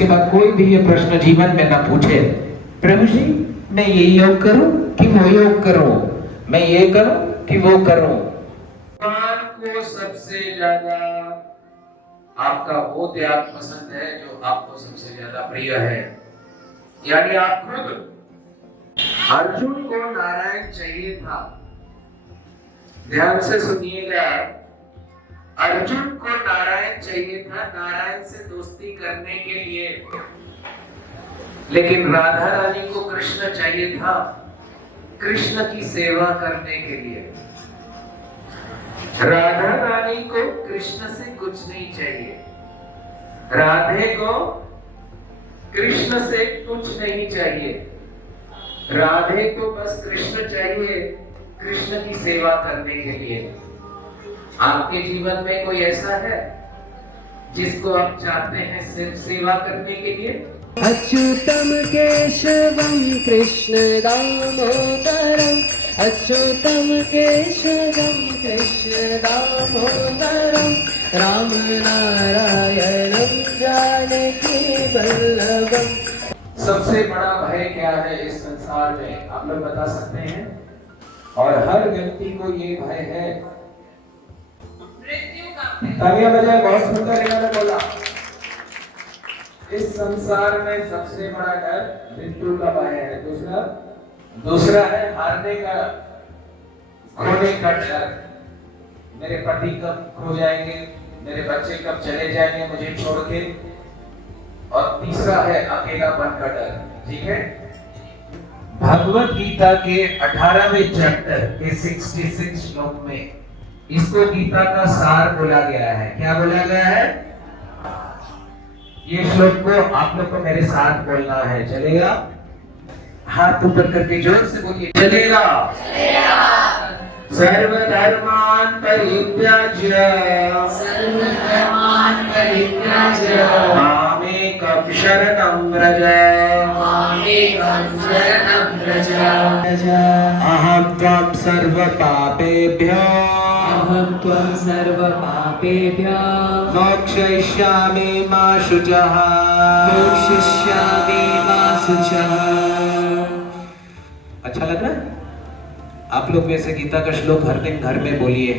उसके बाद कोई भी ये प्रश्न जीवन में ना पूछे, प्रभु जी मैं ये योग करूं कि वो योग करूं, मैं ये करूं कि वो करूं। भगवान को सबसे ज्यादा आपका वो त्याग पसंद है जो आपको सबसे ज्यादा प्रिय है। यानी आप खुद, अर्जुन को नारायण चाहिए था। ध्यान से सुनिएगा, अर्जुन को नारायण चाहिए था, नारायण से दोस्ती करने के लिए, लेकिन राधा रानी को कृष्ण चाहिए था कृष्ण की सेवा करने के लिए। राधा रानी को कृष्ण से कुछ नहीं चाहिए, राधे को कृष्ण से कुछ नहीं चाहिए, राधे को बस कृष्ण चाहिए कृष्ण की सेवा करने के लिए। आपके जीवन में कोई ऐसा है जिसको आप चाहते हैं सिर्फ सेवा करने के लिए? अच्युतम केशवम कृष्ण दामोदरम, अच्युतम केशवम कृष्ण दामोदरम, राम नारायणं जानकी वल्लभम। सबसे बड़ा भय क्या है इस संसार में, आप लोग बता सकते हैं? और हर व्यक्ति को ये भय है, मृत्यु का। तालियां बजाएं, बहुत सुंदर इन्होंने बोला। इस संसार में सबसे बड़ा डर मृत्यु का भय है। दूसरा है हारने का, खोने का डर। मेरे पति कब खो जाएंगे, मेरे बच्चे कब चले जाएंगे मुझे छोड़ के। और तीसरा है अकेलापन का डर। ठीक है, भगवत गीता के 18वें चैप्टर के 66 श्लोक में इसको गीता का सार बोला गया है। क्या बोला गया है? ये श्लोक को आप लोग को मेरे साथ बोलना है, चलेगा? हाथ ऊपर करके जोर से बोलिए, चलेगा? सर्वधर्मान् परित्याज्य मामेकं शरणं व्रज, अहं त्वं सर्वपापेभ्यो मोक्षयिष्यामि मा शुचः। अच्छा लग रहा है? आप लोग वैसे गीता का श्लोक हर दिन घर में बोलिए।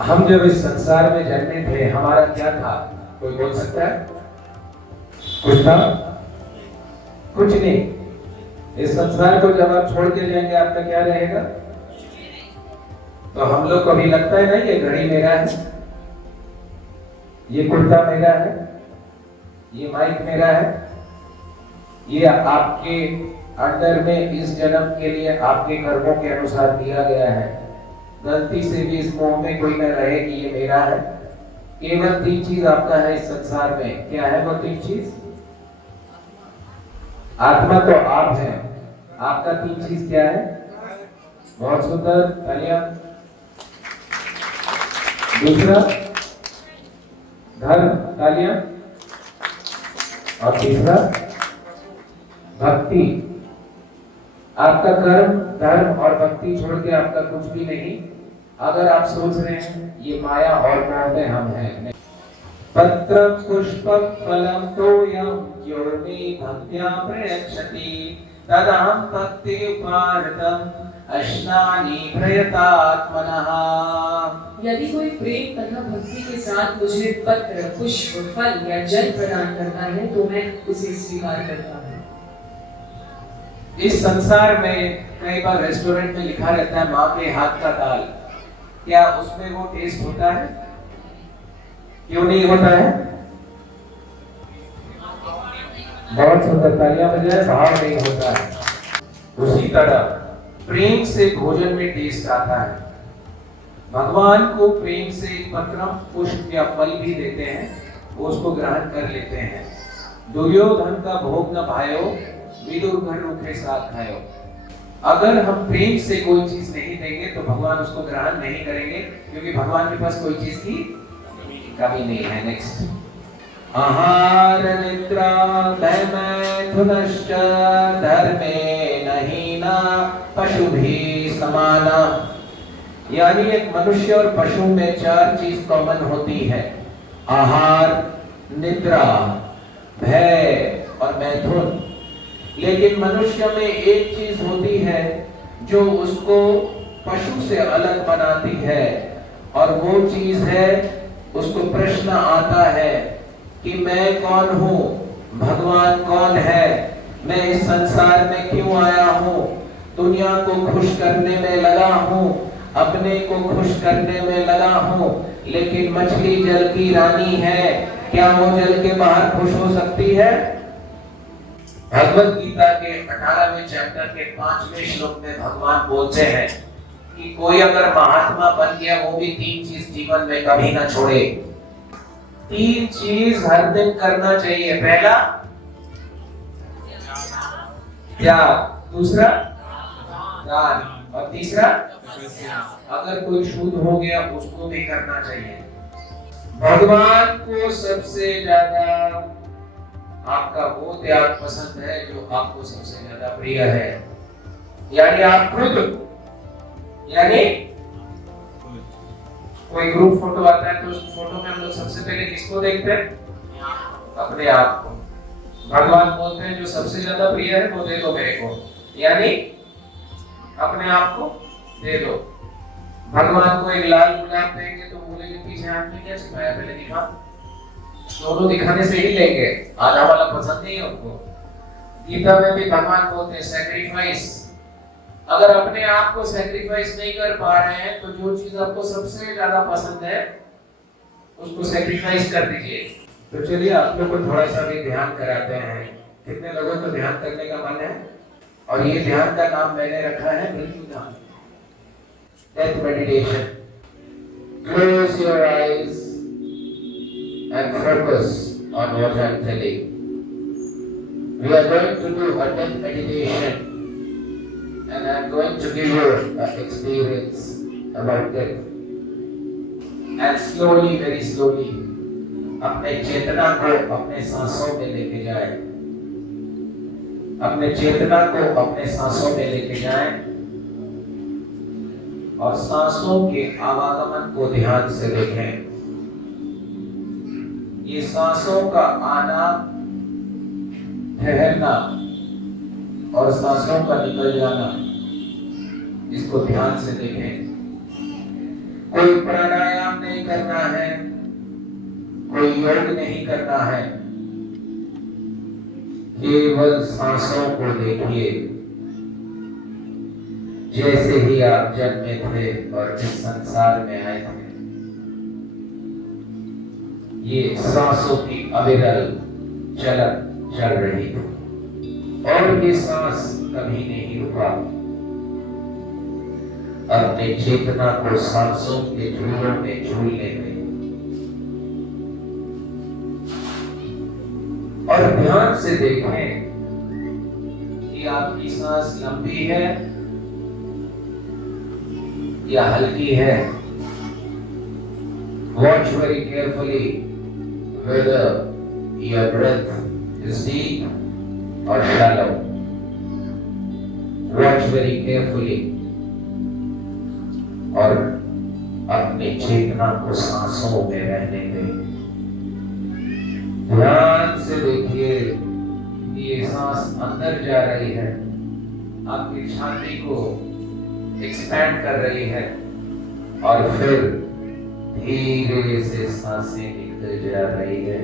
हम जब इस संसार में जन्मे थे हमारा क्या था? कोई बोल सकता है? कुछ था? कुछ नहीं। इस संसार को जब आप छोड़ के जाएंगे आपका क्या रहेगा? तो हम लोग को भी लगता है ना ये घड़ी मेरा है, ये कुर्ता मेरा है, ये माइक मेरा है, ये आपके अंदर में इस जन्म के लिए आपके कर्मों के अनुसार दिया गया है। गलती से भी इस मोह में कोई न रहे कि ये मेरा है। केवल 3 चीज आपका है इस संसार में। क्या है वो 3 चीज? आत्मा तो आप है, आपका 3 चीज क्या है? बहुत सुंदर, तालियां। दूसरा धर्म, तालियां। और तीसरा भक्ति। आपका कर्म, धर्म और भक्ति छोड़ के आपका कुछ भी नहीं। अगर आप सोच रहे हैं ये माया और मोह में हम हैं। पत्रं पुष्पं फलं तोयं यो मे भक्त्या प्रयच्छति तदहं भक्ति उपार्तम् अश्नानि प्रयतात्मनः। यदि कोई प्रेम तथा भक्ति के साथ मुझे पत्र, पुष्प, फल या जल प्रदान करता है तो मैं उसे स्वीकार करता हूँ। इस संसार में कई बार रेस्टोरेंट में लिखा रहता है माँ के हाथ का दाल। क्या उसमें वो टेस्ट होता है? क्यों नहीं होता है? बहुत सुंदर, तालियां बजाएं, भाव नहीं होता है। उसी तरह प्रेम से भोजन में टेस्ट आता है। भगवान को प्रेम से पत्र, पुष्प या फल भी देते हैं, वो उसको ग्रहण कर लेते हैं। दुर्योधन का भोग न भायो, विदुर घर रूखे साथ खायो। अगर हम प्रेम से कोई चीज नहीं देंगे तो भगवान उसको ग्रहण नहीं करेंगे, क्योंकि भगवान के पास कोई चीज की कमी नहीं है। नेक्स्ट, आहार निद्रा मैथुनश्च धर्मे नहीं ना पशु भी समाना। यानी एक मनुष्य और पशु में 4 चीज कॉमन होती है। आहार, निद्रा, भय और मैथुन। लेकिन मनुष्य में एक चीज होती है जो उसको पशु से अलग बनाती है, और वो चीज है, उसको प्रश्न आता है कि मैं कौन हूँ, भगवान कौन है, मैं इस संसार में क्यों आया हूँ, दुनिया को खुश करने में लगा हूँ, अपने को खुश करने में लगा हूँ। लेकिन मछली जल की रानी है, क्या वो जल के बाहर खुश हो सकती है? भगवत गीता के 18वें चैप्टर के 5वें श्लोक में भगवान बोलते हैं कि कोई अगर महात्मा बन गया, वो भी 3 चीज जीवन में कभी ना छोड़े। 3 चीज हर दिन करना चाहिए। पहला त्याग, दूसरा दान, और तीसरा अगर कोई शुद्ध हो गया उसको भी करना चाहिए। भगवान को सबसे ज्यादा आपका वो त्याग पसंद है जो आपको सबसे ज्यादा प्रिय है, यानी आप खुद। यानी कोई ग्रुप फोटो आता है तो उस फोटो में हम लोग सबसे पहले किसको देखते हैं? अपने आप को। भगवान बोलते हैं जो सबसे ज्यादा प्रिय है वो दे दो मेरे को, यानी अपने आप को दे दो। भगवान को एक लाल गुलाब देंगे तो बोलेंगे पीछे हाथ में क्या छिपाया, पहले दिखा। दोनों दिखाने से ही लेंगे, आधा वाला पसंद नहीं है उनको। गीता में भी भगवान बोलते हैं सैक्रिफाइस। अगर अपने आप को सैक्रिफाइस नहीं कर पा रहे हैं तो जो चीज आपको सबसे ज्यादा पसंद है उसको सैक्रिफाइस कर दीजिए। तो चलिए आप लोग को थोड़ा सा भी ध्यान कराते हैं। कितने लोगों को ध्यान करने का मन है? और ये ध्यान का नाम मैंने रखा है मृत्यु ध्यान, death meditation. Close your eyes and focus on what I am telling. We are going to do a death meditation, and I am going to give you an experience about death. And slowly, very slowly, अपने चेतना को अपने सांसों में लेके जाए। अपने चेतना को अपने सांसों में लेके जाए और सांसों के आवागमन को ध्यान से देखें। ये सांसों का आना, ठहरना और सांसों का निकल जाना, इसको ध्यान से देखें। कोई प्राणायाम नहीं करना है, कोई योग नहीं करना है, केवल सांसों को देखिए। जैसे ही आप जन्मे थे और इस संसार में आए थे, ये सांसों की अविरल चलन चल रही थी और ये सांस कभी नहीं रुका। अपने चेतना को सांसों के झूलों में झूलने में और ध्यान से देखें कि आपकी सांस लंबी है या हल्की है। Watch very carefully whether your breath is deep or shallow. Watch very carefully और अपने चेतना को सांसों में रहने दें। ध्यान से देखिए कि ये सांस अंदर जा रही है, आपकी छाती को एक्सपैंड कर रही है और फिर धीरे से सांसें निकल जा रही है।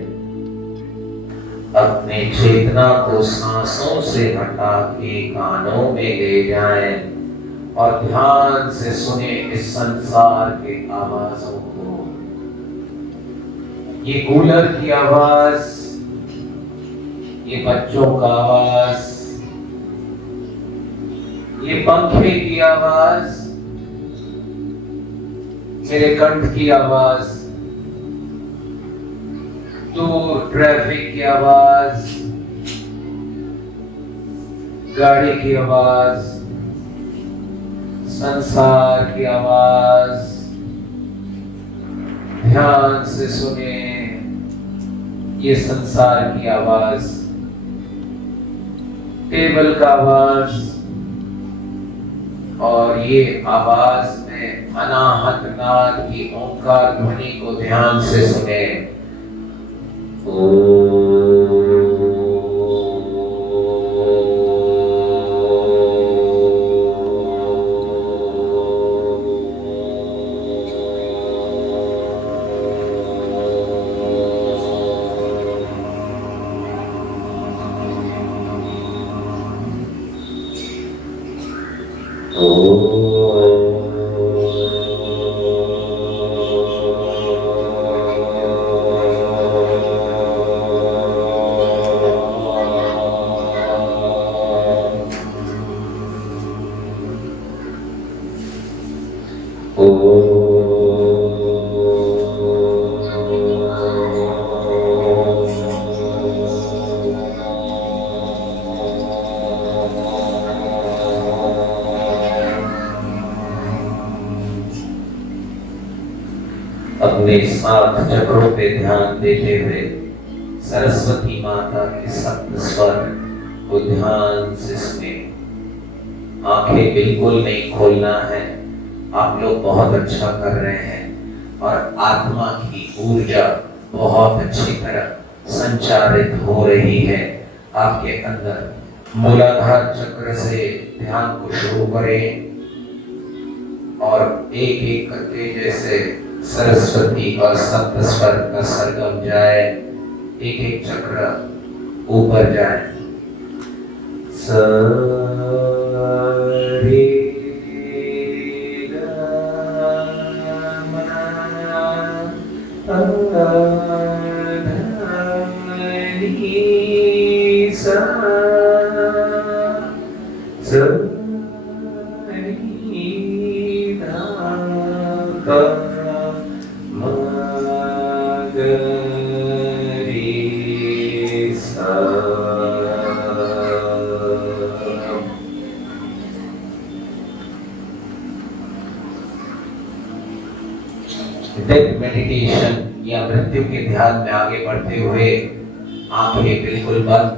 अपने चेतना को सांसों से हटा के कानों में ले जाएं और ध्यान से सुने इस संसार के आवाजों को। ये कूलर की आवाज, ये बच्चों का आवाज, ये पंखे की आवाज, मेरे कंठ की आवाज, दूर ट्रैफिक की आवाज, गाड़ी की आवाज, संसार की आवाज, ध्यान से सुने ये संसार की आवाज, टेबल का आवाज और ये आवाज में अनाहत नाद की ओंकार ध्वनि को ध्यान से सुने। ओम अपने 7 चक्रों पे ध्यान देते हुए सरस्वती माता के सप्त स्वर को ध्यान से सुने। आंखें बिल्कुल नहीं खोलना है। आप लोग बहुत अच्छा कर रहे हैं और आत्मा की ऊर्जा बहुत अच्छी तरह संचारित हो रही है आपके अंदर। मूलाधार चक्र से ध्यान को शुरू करें और एक एक करके जैसे सरस्वती और सप्त स्वर का सरगम जाए, एक एक चक्र ऊपर जाए। डेथ मेडिटेशन या मृत्यु के ध्यान में आगे बढ़ते हुए आंखें बिल्कुल बंद।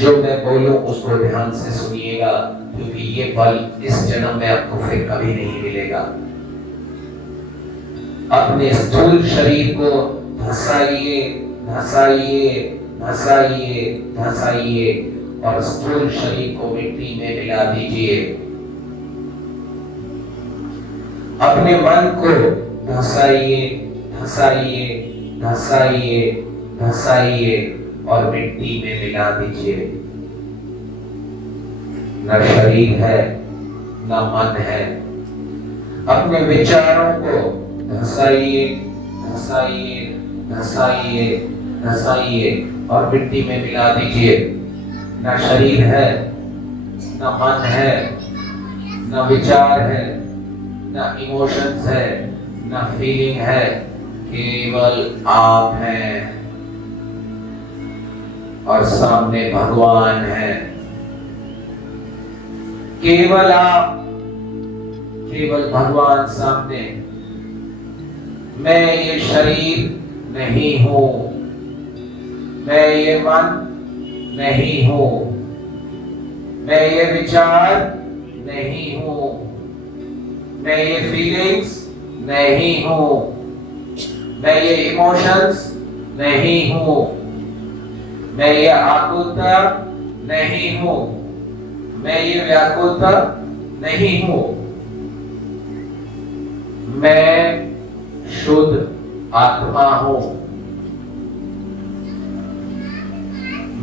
जो मैं बोलूं उसको ध्यान से सुनिएगा, क्योंकि ये पल इस जन्म में आपको फिर कभी नहीं मिलेगा। अपने स्थूल शरीर को धसाइए, धसाइए, धसाइए, धसाइए और स्थूल शरीर को मिट्टी में मिला दीजिए। अपने मन को धसाइए, धसाइए, धसाइए, धसाइए और मिट्टी में मिला दीजिए। न शरीर है न मन है। अपने विचारों को धसाइए, धसाइए, धसाइए, धसाइए और मिट्टी में मिला दीजिए। न शरीर है न मन है न विचार है न इमोशंस है न फीलिंग है, केवल आप हैं और सामने भगवान है। केवल आप, केवल भगवान सामने। मैं ये शरीर नहीं हूं, मैं ये मन नहीं हूं, मैं ये विचार नहीं हूं, मैं ये फीलिंग्स नहीं हूं, मैं ये इमोशंस नहीं हूं, मैं ये आकुलता नहीं हूं, मैं ये व्याकुलता नहीं हूं। मैं शुद्ध आत्मा हूं।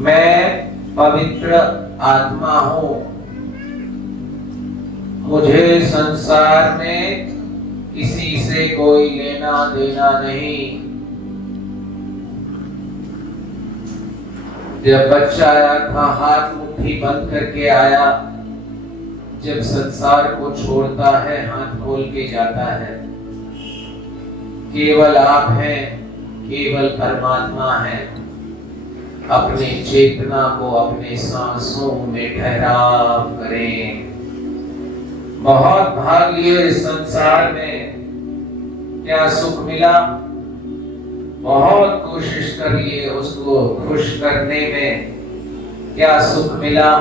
मैं पवित्र आत्मा हूं। मुझे संसार में किसी से कोई लेना देना नहीं। जब बच्चा आया था हाथ मुट्ठी बंद करके आया, जब संसार को छोड़ता है हाथ खोल के जाता है। केवल आप हैं, केवल परमात्मा है। अपने चेतना को अपने सांसों में ठहराव करें। बहुत भाग लिए इस संसार में, क्या सुख मिला? बहुत कोशिश कर लिए उसको खुश करने में, क्या सुख मिला?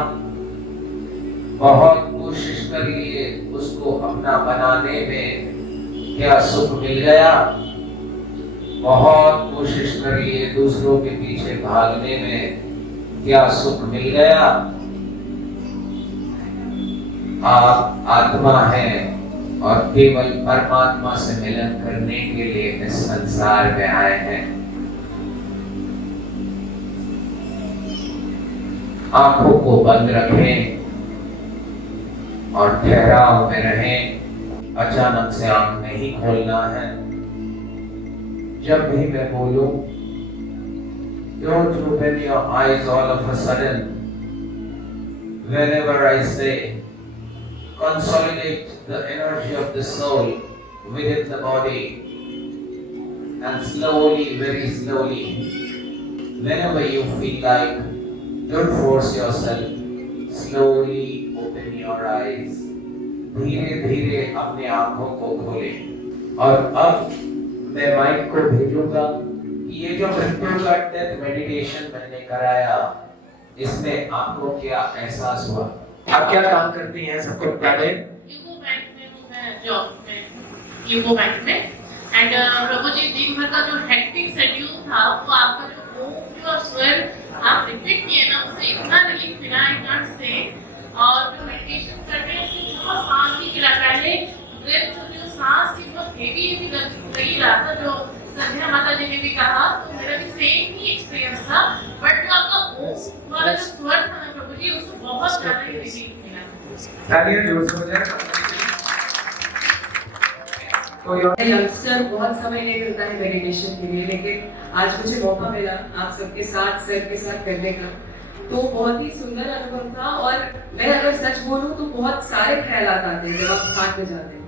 बहुत कोशिश कर लिए उसको अपना बनाने में, क्या सुख मिल गया? बहुत कोशिश कर लिए दूसरों के पीछे भागने में, क्या सुख मिल गया? आप आत्मा हैं और केवल परमात्मा से मिलन करने के लिए इस संसार में आए हैं। आंखों को बंद रखें और ठहराव में रहें। अचानक से आंख नहीं खोलना है। जब भी मैं बोलूं, don't open your eyes all of a sudden. Whenever I say, consolidate the energy of the soul within the body, and slowly, very slowly, whenever you feel like, don't force yourself, slowly open your eyes. धीरे धीरे अपने आंखों को खोलें और अब मैं mic को भेजूंगा कि ये जो मृत्यु का डेथ मेडिटेशन मैंने कराया, इसमें आपको क्या एहसास हुआ? आप क्या काम करती हैं, सबको बता दें। यूको बैंक में हूँ मैं, जॉब में यूको बैंक में। एंड प्रभु जी, दिन भर का जो हेक्टिक शेड्यूल था, वो आपका जो ओम जो स्वर आप रिपीट किए ना, उससे इतना रिलीफ मिला, आई कांट से। और जो मेडिटेशन करने से बहुत शांति मिला। पहले ब्रेथ जो सांस थी बहुत हेवी लगी रहा था, जो संध्या माता जी ने भी कहा, तो मेरा भी सेम ही एक्सपीरियंस था। बट जो आपका ओम वाला जो स्वर था ना प्रभु जी, उसको बहुत ज्यादा रिलीफ मिला। तालियां जोर से हो जाए। तो यंगस्टर बहुत समय नहीं मिलता है मेडिटेशन के लिए, लेकिन आज मुझे मौका मिला आप सबके साथ, सर के साथ करने का, तो बहुत ही सुंदर अनुभव था। और मैं अगर सच बोलूं तो बहुत सारे ख्यालात आते हैं जब आप पाठ में जाते हैं।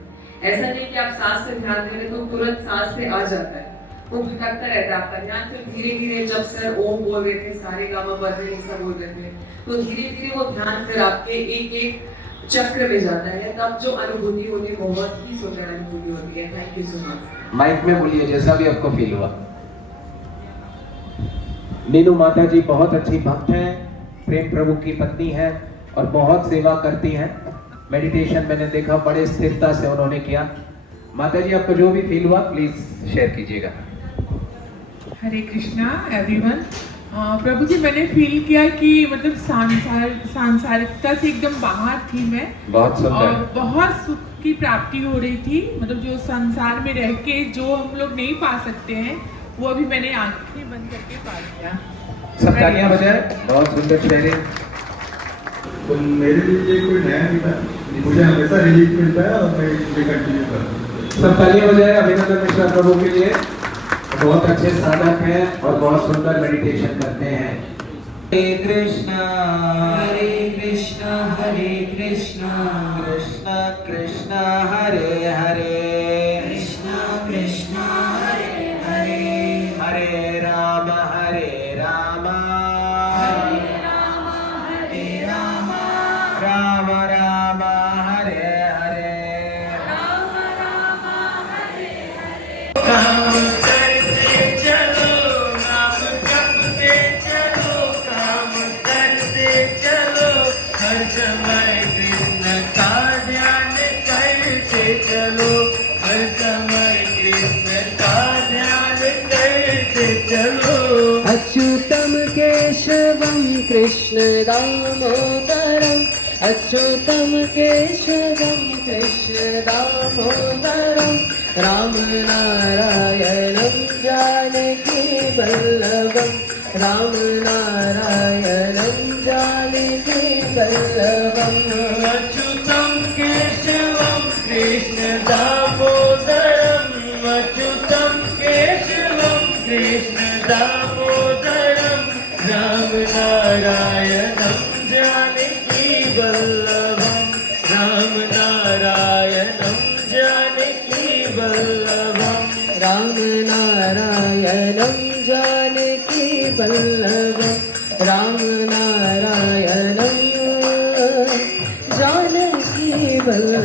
ऐसा नहीं कि आप सांस पे ध्यान दे रहे तो तुरंत सांस पे आ जाता है, वो भटकता रहता है आपका ध्यान। फिर धीरे धीरे जब सर ओम बोल रहे थे, सारे गामा पढ़ सब बोल रहे थे, तो धीरे धीरे वो ध्यान फिर आपके एक एक चक्र में जाता है, तब जो अनुभूति होती है बहुत ही सुंदर अनुभूति होती है। Thank you so much. Mike में बोलिए जैसा भी आपको फील हुआ। नीनू माता जी बहुत अच्छी भक्त हैं, प्रेम प्रभु की पत्नी है और बहुत सेवा करती हैं। मेडिटेशन मैंने देखा बड़े स्थिरता से उन्होंने किया। माता जी, आपको जो भी फील हुआ प्लीज शेयर कीजिएगा। हरे कृष्णा एवरीवन। प्रभु जी, मैंने फील किया कि मतलब सांसारिकता से एकदम बाहर थी मैं, बहुत सुंदर और बहुत सुख की प्राप्ति हो रही थी। मतलब जो संसार में रह के जो हम लोग नहीं पा सकते हैं, वो अभी मैंने आंखें बंद करके पा लिया। सब तालियां बजाएं, बहुत सुंदर शेयरिंग। तो मेरे लिए कोई नया नहीं था, मुझे हमेशा रिलीफ मिलता है और मैं इसे कंटिन्यू करता हूँ। सब तालियां बजाएं अभिनंदन मिश्रा प्रभु के लिए। बहुत अच्छे साधक हैं और बहुत सुंदर मेडिटेशन करते हैं। हरे कृष्णा कृष्णा कृष्णा कृष्णा हरे हरे, कृष्णा कृष्णा हरे हरे, हरे राम राम राम हरे हरे, काम करते चलो, नाम जपते चलो, काम करते चलो, हर समय कृष्ण का ध्यान करते चलो, हर समय कृष्ण का ध्यान करते चलो। अच्युतम केशवम कृष्ण दामोदरम, अच्युतम केशवम कृष्ण दामोदरम, राम नारायणं जानकी वल्लभं, राम नारायणं जानकी वल्लभं। अच्युतम केशवम कृष्ण दामोदरम, अच्युतम केशवम कृष्ण दामोदरम, राम नारायणं जानकी वल्लभं, राम नारायणं जानकी वल्लभं, राम नारायणं जानकी वल्लभं, राम नारायणं जानकी वल्लभं।